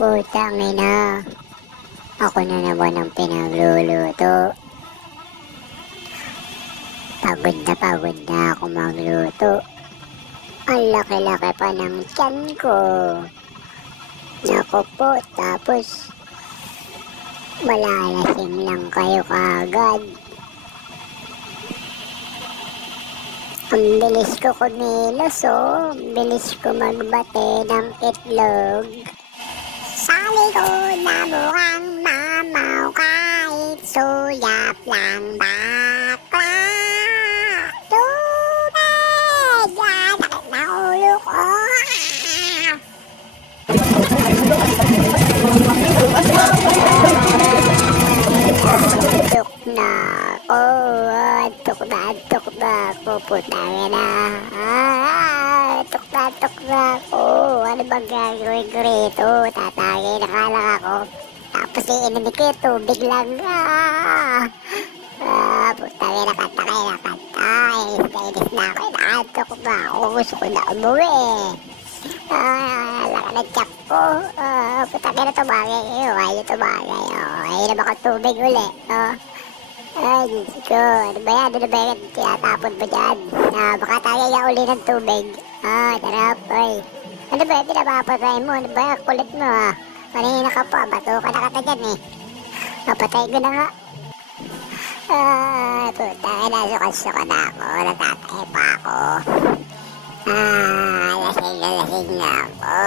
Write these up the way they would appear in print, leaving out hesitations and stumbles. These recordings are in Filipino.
Putang ina. Ako na naman ang pinagluluto. Pagod na ako magluto. Ang laki-laki pa ng tiyan ko. Naku po, tapos malalasing lang kayo kaagad. Ang bilis ko kumilos, oh. Ang bilis ko magbate ng itlog. Sa likod na mukhang mamaw kahit suyap lang bakla. Tubig! Sakit na ulo ko! Antok na ako. Antok na ako. Putangin na. Antok na ako. Ano bang gagawin ko rito? Tatangin na lang ako. Tapos iininig ko yung tubig lang. Putangin na kanta. Inis na ako. Antok na ako. Gusto ko na umuwi. Laka na tsak ko. Putangin na tumagay. Ayaw tumagay. Ayaw na baka tubig uli. Ay, Diyos ko. Ano ba yan? Tinatapon mo dyan? Baka tayo uli ng tubig. Tarap. Ay. Ano ba yan? Pinapapatay mo. Ano ba yan? Kulit mo ha. Manihina ka pa. Bato ka na kata dyan eh. Mapatay ko na nga. Putangin na. Sukas-suka na ako. Natatay pa ako. Lasing na ako.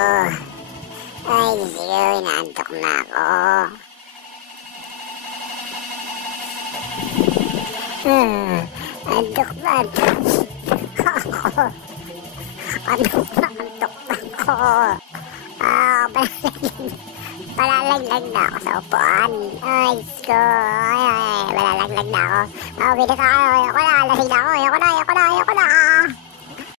Ay, Diyos ko. Inaantok na ako. Antok na ako. Antok na ako. Palalaglag na ako sa upuan. Ay, ko. Palalaglag na ako. Bilis ako. Ayoko na. Lasing na ako. Ayoko na.